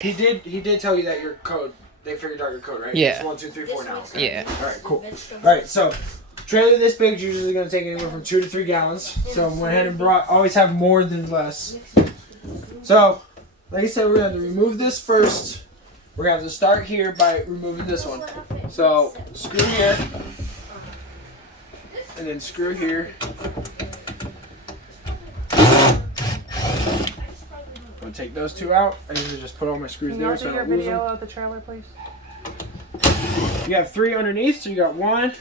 He did tell you that your code. They figured out your code, right? Yeah. It's 1, 2, 3, 4 now. Okay. Yeah. All right. Cool. All right. So, trailer this big is usually going to take anywhere from 2 to 3 gallons. So, went ahead and brought. Always have more than less. So, like I said, we're going to remove this first. We're going to have to start here by removing this one. So, screw here. And then screw here. I'm going to take those 2 out. I usually just put all my screws there so I don't lose them. video of the trailer, please? You have 3 underneath, so you got 1,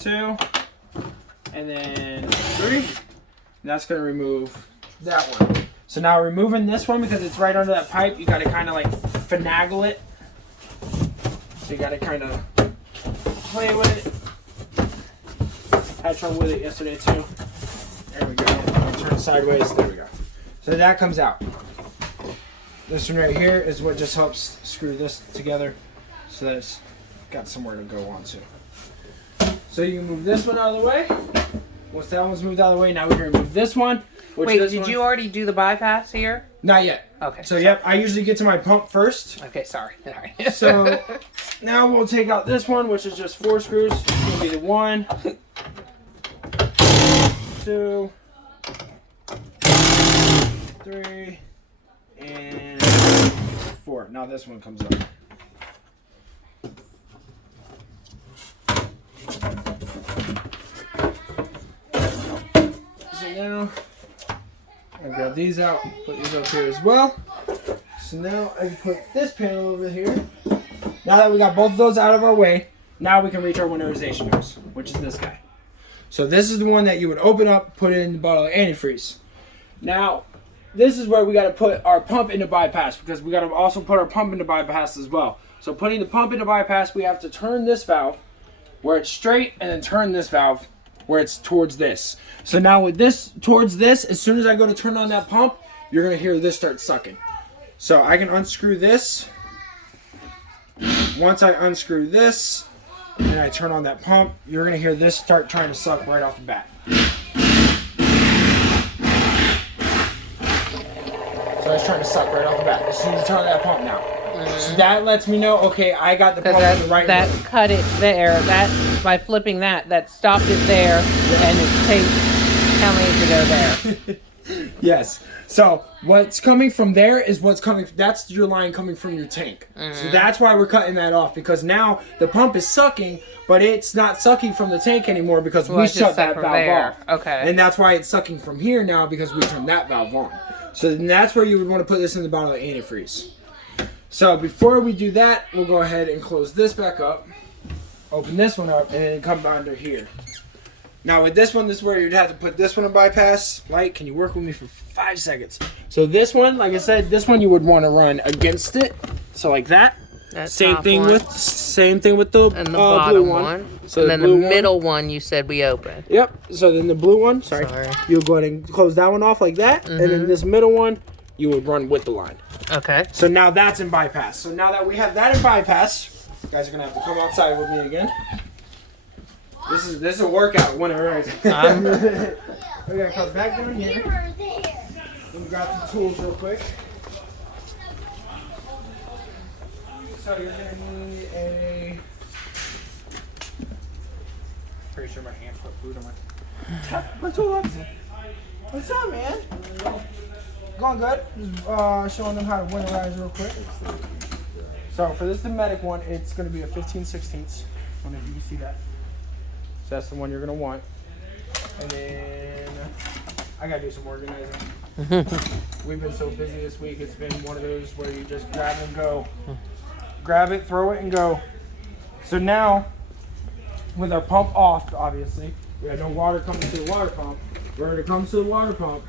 2, and then 3. And that's going to remove that one. So now removing this one because it's right under that pipe, you got to kind of like finagle it. So you got to kind of play with it. Had trouble with it yesterday too. There we go. I'll turn it sideways. There we go. So that comes out. This one right here is what just helps screw this together so that it's got somewhere to go on to. So you can move this one out of the way. Once that one's moved out of the way, now we can remove this one. Wait, did you already do the bypass here? Not yet. Okay. So, yep, I usually get to my pump first. Okay, sorry. All right. So, now we'll take out this one, which is just 4 screws. It's going to be the 1, 2, 3, and 4. Now this one comes up. So now, I grab these out, put these up here as well. So now I can put this panel over here. Now that we got both of those out of our way, now we can reach our winterization hose, which is this guy. So this is the one that you would open up, put it in the bottle of antifreeze. Now, this is where we got to put our pump into bypass because we got to also put our pump into bypass as well. So putting the pump into bypass, we have to turn this valve where it's straight and then turn this valve where it's towards this. So now with this towards this, as soon as I go to turn on that pump, you're going to hear this start sucking. So I can unscrew this. Once I unscrew this and I turn on that pump, you're going to hear this start trying to suck right off the bat. So it's trying to suck right off the bat as soon as you turn on that pump now. So that lets me know, okay, I got the pump in the right way. That cut it there. That by flipping that stopped it there, and it's taped. How many to go there? Yes. So what's coming from there is what's coming. That's your line coming from your tank. So that's why we're cutting that off because now the pump is sucking, but it's not sucking from the tank anymore because we shut that valve off. Okay. And that's why it's sucking from here now because we turned that valve on. So then that's where you would want to put this in the bottle of antifreeze. So before we do that, we'll go ahead and close this back up, open this one up, and then come under here. Now with this one, this is where you'd have to put this one in bypass. Light, can you work with me for 5 seconds? So this one, like I said, this one you would want to run against it. So like that. Same thing with the, and the blue bottom one. So and then the middle one you said we opened. Yep. So then the blue one, sorry. You'll go ahead and close that one off like that. And then this middle one, you would run with the line. Okay. So now that's in bypass. So now that we have that in bypass, you guys are gonna have to come outside with me again. This is a workout, winterize. We're gonna come back down here. Let me grab the tools real quick. So you're gonna need a. Pretty sure my hand put food on my tool box. What's up, man? Going good. Just showing them how to winterize real quick. So for this Dometic one, it's going to be a 15/16. I don't know if you can see that. So that's the one you're going to want. And then I got to do some organizing. We've been so busy this week. It's been one of those where you just grab and go. Grab it, throw it, and go. So now, with our pump off, obviously, we have no water coming to the water pump. We're going to come to the water pump.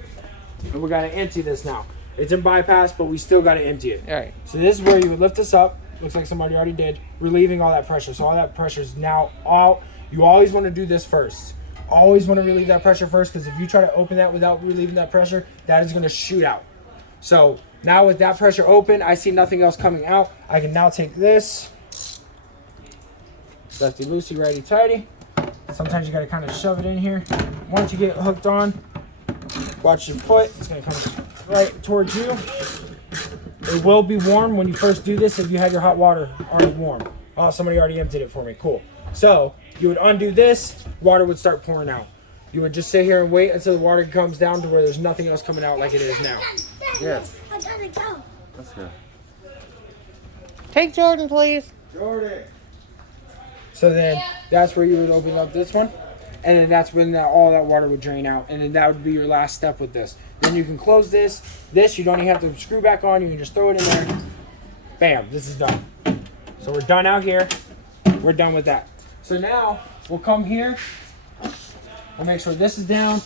And we got to empty this now. It's in bypass, but we still got to empty it. All right. So this is where you would lift this up. Looks like somebody already did. Relieving all that pressure. So all that pressure is now out. You always want to do this first. Always want to relieve that pressure first because if you try to open that without relieving that pressure, that is going to shoot out. So now with that pressure open, I see nothing else coming out. I can now take this. Lefty loosey, righty tighty. Sometimes you got to kind of shove it in here. Once you get hooked on, watch your foot. It's going to come right towards you. It will be warm when you first do this if you had your hot water already warm. Oh, somebody already emptied it for me. Cool. So you would undo this, water would start pouring out. You would just sit here and wait until the water comes down to where there's nothing else coming out like it is now. Yes. I gotta go. Let's go. Take Jordan, please. Jordan. So then that's where you would open up this one. And then that's when all that water would drain out. And then that would be your last step with this. Then you can close this. This you don't even have to screw back on. You can just throw it in there. Bam, this is done. So we're done out here. We're done with that. So now we'll come here. We'll make sure this is down.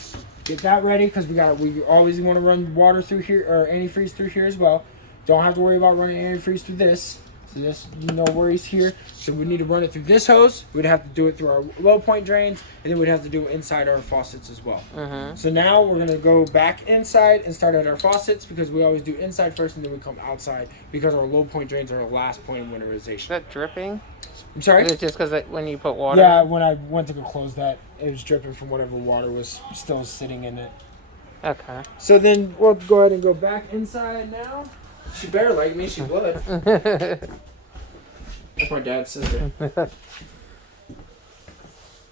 Get that ready because we always want to run water through here or antifreeze through here as well. Don't have to worry about running antifreeze through this. So this, no worries here. So we need to run it through this hose. We'd have to do it through our low point drains, and then we'd have to do it inside our faucets as well. So now we're gonna go back inside and start at our faucets because we always do inside first, and then we come outside because our low point drains are our last point of winterization. Is that dripping? I'm sorry? Is it just because when you put water? Yeah, when I went to go close that, it was dripping from whatever water was still sitting in it. Okay. So then we'll go ahead and go back inside now. She better like me, she would. That's my dad's sister.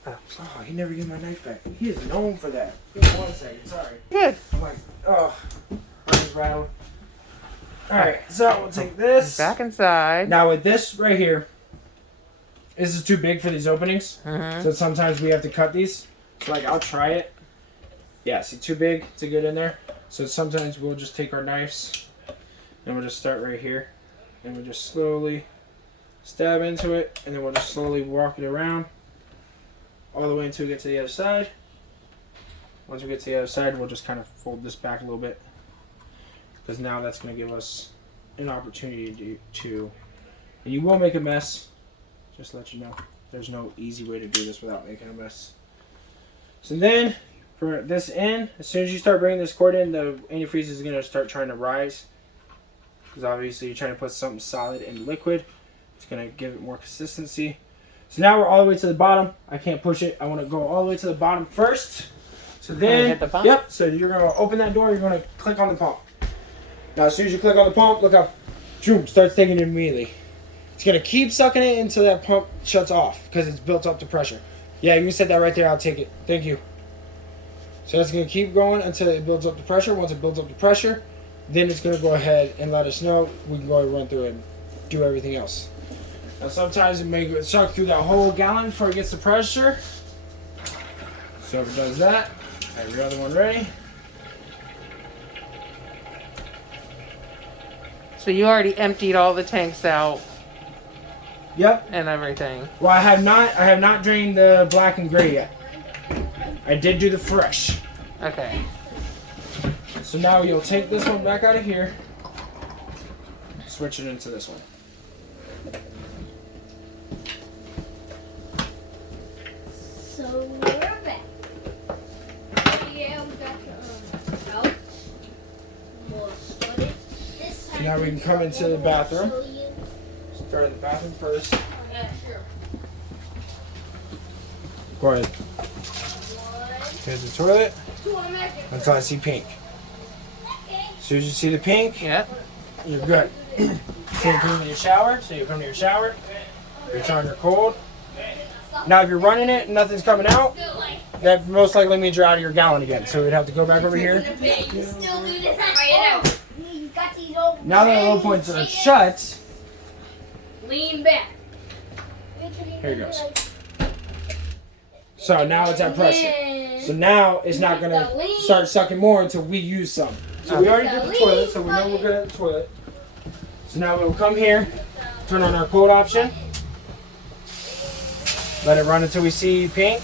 Oh, he never gave my knife back. He is known for that. Give me 1 second, sorry. Good. I'm like, oh, I just rattled. Alright, so we'll take this. Back inside. Now with this right here, this is too big for these openings. So sometimes we have to cut these. So like, I'll try it. Yeah, see, too big to get in there. So sometimes we'll just take our knives and we'll just start right here. And we'll just slowly stab into it. And then we'll just slowly walk it around all the way until we get to the other side. Once we get to the other side, we'll just kind of fold this back a little bit. Because now that's going to give us an opportunity to, and you will make a mess. Just to let you know, there's no easy way to do this without making a mess. So then, for this in, as soon as you start bringing this cord in, the antifreeze is going to start trying to rise. Because obviously you're trying to put something solid in liquid. It's going to give it more consistency. So now we're all the way to the bottom. I can't push it. I want to go all the way to the bottom first. So then, hit the pump? Yep. So you're going to open that door. You're going to click on the pump. Now as soon as you click on the pump, look how, boom, starts taking it immediately. It's going to keep sucking it until that pump shuts off because it's built up to pressure. Yeah, you can set that right there. I'll take it. Thank you. So that's going to keep going until it builds up the pressure. Once it builds up the pressure, then it's going to go ahead and let us know. We can go ahead and run through it and do everything else. Now sometimes it may suck through that whole gallon before it gets the pressure. So if it does that, have your other one ready. So you already emptied all the tanks out Yep. and everything. Well, I have not drained the black and gray yet. I did do the fresh. Okay. So now you'll take this one back out of here, switch it into this one. So we're back. Yeah, we got the out. We'll split it. This So now we can come into the bathroom. Start in the bathroom first. Yeah, sure. Go ahead. Here's the toilet. One. Until I see pink. As soon as you see the pink, Yep. you're good. So you come to your shower. So you come to your shower. Your turn your cold. Now if you're running it and nothing's coming out, that most likely means you're out of your gallon again. So we'd have to go back over here. Still do this. You got these old Now that the low points are shut, lean back. here it goes. So now it's at pressure. So now it's not going to start sucking more until we use some. So we already did the toilet, so we know we're good at the toilet. So now we'll come here, turn on our cold option. Let it run until we see pink.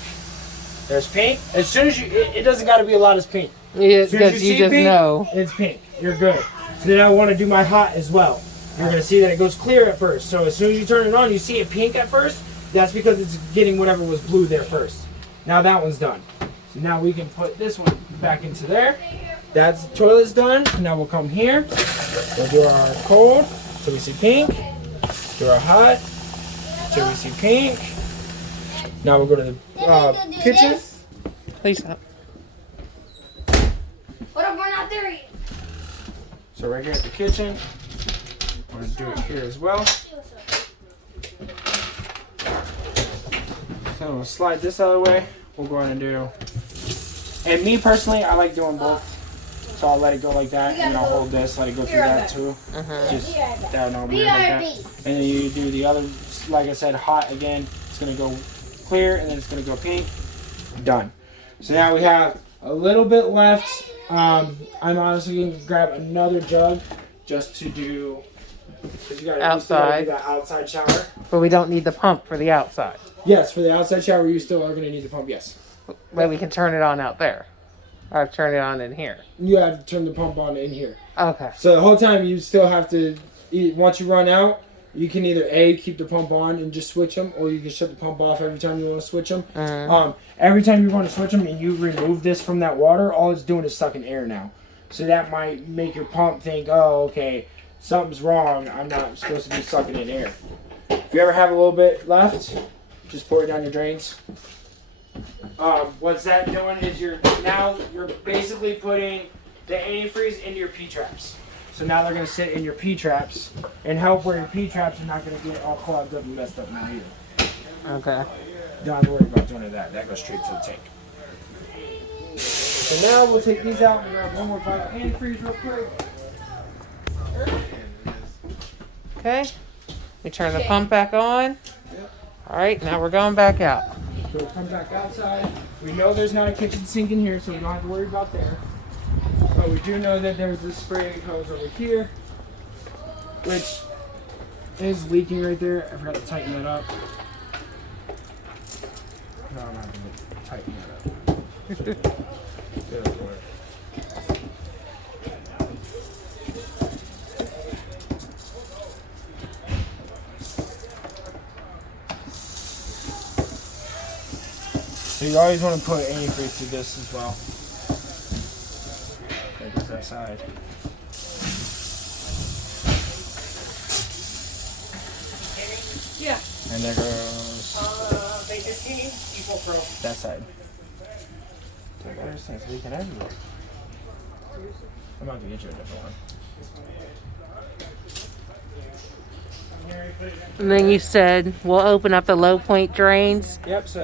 There's pink. As soon as you, it doesn't got to be a lot of pink. Yeah, As soon as because you you see just pink, know. it's pink. You're good. So then I want to do my hot as well. You're going to see that it goes clear at first. So as soon as you turn it on, you see it pink at first. That's because it's getting whatever was blue there first. Now that one's done. So now we can put this one back into there. That's the toilet's done. Now we'll come here. We'll do our cold till we see pink. Do our hot till we see pink. Now we'll go to the kitchen. Please stop. What if we're not there yet? So right here at the kitchen, do it here as well. So we'll slide this out of the way. We'll go ahead and do. And me personally, I like doing both. So I'll let it go like that, and I'll hold this, let it go through that too. Just down over here like that. And then you do the other, like I said, hot again. It's gonna go clear, and then it's gonna go pink. Done. So now we have a little bit left. I'm honestly gonna grab another jug just to do. Cause you gotta Outside. do that outside shower. But we don't need the pump for the outside. Yes, for the outside shower, you still are gonna need the pump. Yes. But we can turn it on out there. I've turned it on in here. You have to turn the pump on in here. Okay. So the whole time you still have to, once you run out, you can either keep the pump on and just switch them, or you can shut the pump off every time you want to switch them. Every time you want to switch them and you remove this from that water, all it's doing is sucking air now. So that might make your pump think, oh, okay, something's wrong. I'm not supposed to be sucking in air. If you ever have a little bit left, just pour it down your drains. What's that doing is you're basically putting the antifreeze into your P-traps. So now they're going to sit in your P-traps and help where your P-traps are not going to get all clogged up and messed up now either. Okay. Don't have to worry about doing that. That goes straight to the tank. So now we'll take these out and grab one more bottle of antifreeze real quick. Okay. We turn the pump back on. All right, now we're going back out. So we'll come back outside. We know there's not a kitchen sink in here, so we don't have to worry about there. But we do know that there's this spraying hose over here, which is leaking right there. I forgot to tighten that up. No, I'm not going to tighten that up. Good Lord. So you always want to put antifreeze through this as well. There goes that side. Yeah. And there goes that side. Dude, what is this leaking everywhere? I'm about to get you a different one. And then you said we'll open up the low point drains. Yep. So